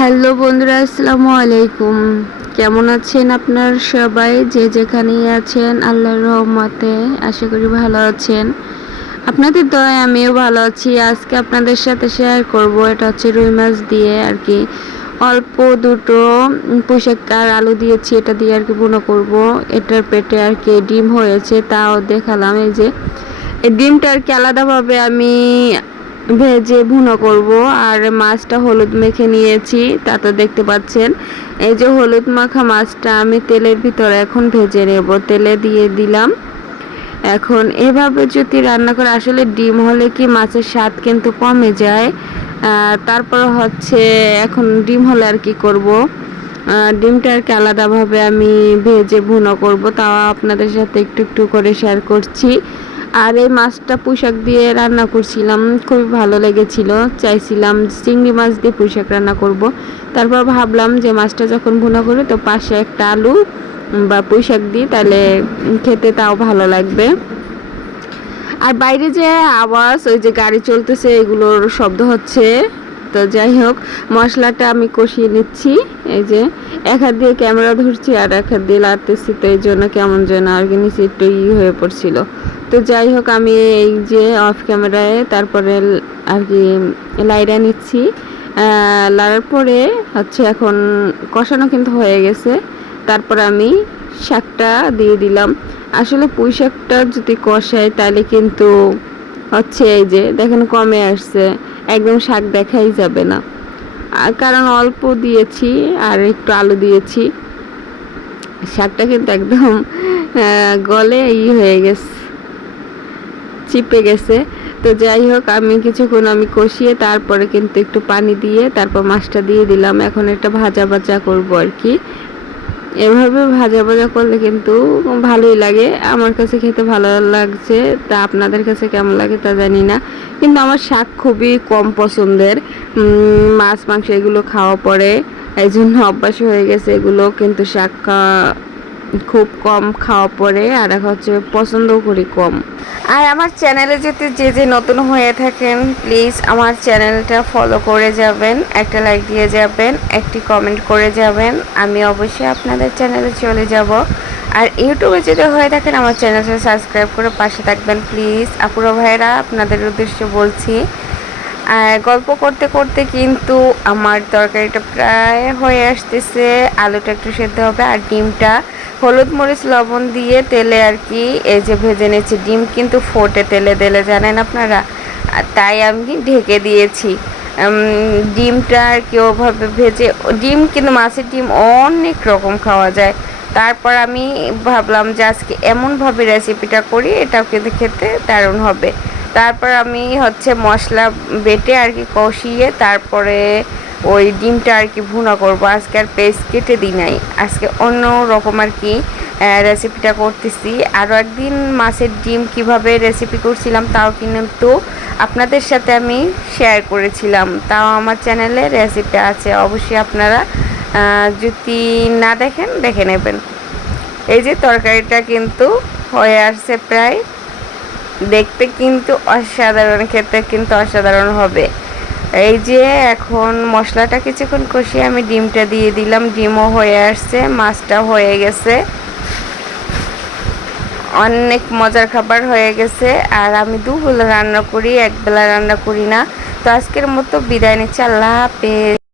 Hello বন্ধুরা, আসসালামু আলাইকুম। কেমন আছেন আপনার সবাই? যে যেখানেই আছেন আল্লাহর রহমতে আশা করি ভালো আছেন। আপনাদের দয়ায় আমিও ভালো আছি। আজকে আপনাদের সাথে শেয়ার করব, এটা হচ্ছে রুই মাছ দিয়ে আর কি অল্প দুটো পুঁইশাক আর আলু দিয়েছি, এটা দিয়ে আর কি ভুনা করব। এটার পেটে আর কি ডিম হয়েছে, তাও দেখালাম। এই যে এই ডিমটা আর কি আলাদাভাবে আমি ভেজে ভুনা করব। আর মাছটা হলুদ মেখে নিয়েছি, তা তো দেখতে পাচ্ছেন। এই যে হলুদ মাখা মাছটা আমি তেলের ভিতরে এখন ভেজে নেব, তেলে দিয়ে দিলাম। এখন এভাবে যদি রান্না করে, আসলে ডিম হলে কি মাছের স্বাদ কিন্তু কমে যায়। তারপর হচ্ছে এখন ডিম হলে আর কি করব, ডিমটা আর কি আলাদাভাবে আমি ভেজে ভুনা করব, তাও আপনাদের সাথে একটু একটু করে শেয়ার করছি। আর এই মাছটা পুঁইশাক দিয়ে রান্না করছিলাম, খুবই ভালো লেগেছিল। চাইছিলাম চিংড়ি মাছ দিয়ে পুঁইশাক রান্না করব। তারপর ভাবলাম যে মাছটা যখন ভুনা করে তো পাশে একটা আলু বা পুঁইশাক দিই, তাহলে খেতে তাও ভালো লাগবে। আর বাইরে যে আওয়াজ, ওই যে গাড়ি চলতেছে, এগুলোর শব্দ হচ্ছে। তো যাই হোক, মশলাটা আমি কষিয়ে নিচ্ছি। এই যে এক হাত দিয়ে ক্যামেরা ধরছি আর এক হাত দিয়ে লাড়তেছি, তো এই জন্য কেমন যেন আর কি নিচে একটু হয়ে পড়ছিল। তো যাই হোক, আমি এই যে অফ ক্যামেরায় তারপরে আর কি লাইরা নিচ্ছি। লাড়ার পরে হচ্ছে এখন কষানো কিন্তু হয়ে গেছে। তারপর আমি শাকটা দিয়ে দিলাম। আসলে পুঁই শাকটা যদি কষায় তাহলে কিন্তু হচ্ছে এই যে দেখেন কমে আসছে, একদম শাক দেখাই যাবে না। আর কারণ অল্প দিয়েছি আর একটু আলু দিয়েছি, শাকটা কিন্তু একদম গলে হয়ে গেছে, চিপে গেছে। তো যাই হোক, আমি কিছুক্ষণ আমি কষিয়ে তারপরে কিন্তু একটু পানি দিয়ে তারপর মাছটা দিয়ে দিলাম। এখন এটা ভাজা ভাজা করবো আর কি। এভাবে ভাজা ভাজা করলে কিন্তু ভালোই লাগে, আমার কাছে খেতে ভালো লাগছে। তা আপনাদের কাছে কেমন লাগে তা জানি না, কিন্তু আমার শাক খুবই কম পছন্দের। মাছ মাংস এগুলো খাওয়া পরে, এই জন্য অভ্যাস হয়ে গেছে এগুলো, কিন্তু শাক খুব কম খাওয়া পরে। আর এখন হচ্ছে পছন্দও করি কম। আর আমার চ্যানেলে যদি যে নতুন হয়ে থাকেন, প্লিজ আমার চ্যানেলটা ফলো করে যাবেন, একটা লাইক দিয়ে যাবেন, একটি কমেন্ট করে যাবেন। আমি অবশ্যই আপনাদের চ্যানেলে চলে যাব। আর ইউটিউবে যদি হয়ে থাকেন, আমার চ্যানেলটা সাবস্ক্রাইব করে পাশে থাকবেন প্লিজ। আপুরা ভাইরা, আপনাদের উদ্দেশ্যে বলছি। গল্প করতে করতে কিন্তু আমার তরকারিটা প্রায় হয়ে আসতেছে। আলুটা একটু সেদ্ধ হবে আর ডিমটা হলুদ মরিচ লবণ দিয়ে তেলে আর কি এই যে ভেজে নিয়েছি। ডিম কিন্তু ফোটে তেলে দিলে, জানেন আপনারা, তাই আমি ঢেকে দিয়েছি। ডিমটা আর কি ওভাবে ভেজে, ডিম কিন্তু মাছের ডিম অনেক রকম খাওয়া যায়। তারপর আমি ভাবলাম যে আজকে এমনভাবে রেসিপিটা করি, এটাও কিন্তু খেতে দারুণ হবে। তারপর আমি হচ্ছে মশলা বেটে আর কি কষিয়ে তারপরে ওই ডিমটা আর কি ভুনা করবো। আজকে আর পেস্ট কেটে দিই নাই, আজকে অন্য রকম আর কি রেসিপিটা করতেছি। আরও একদিন মাছের ডিম কিভাবে রেসিপি করছিলাম তাও কিন্তু আপনাদের সাথে আমি শেয়ার করেছিলাম, তাও আমার চ্যানেলে রেসিপি আছে, অবশ্যই আপনারা যদি না দেখেন দেখে নেবেন। এই যে তরকারিটা কিন্তু হয়ে আসছে প্রায়, দেখতে কিন্তু অসাধারণ, খেতে কিন্তু অসাধারণ হবে। এই যে এখন মশলাটা কিছুক্ষণ কষিয়ে আমি ডিমটা দিয়ে দিলাম, ডিমও হয়ে আসছে, মাছটা হয়ে গেছে, অনেক মজার খাবার হয়ে গেছে। আর আমি দুবেলা রান্না করি, একবেলা রান্না করি না। তো আজকের মতো বিদায় নিচ্ছি, আল্লাহ হাফেজ।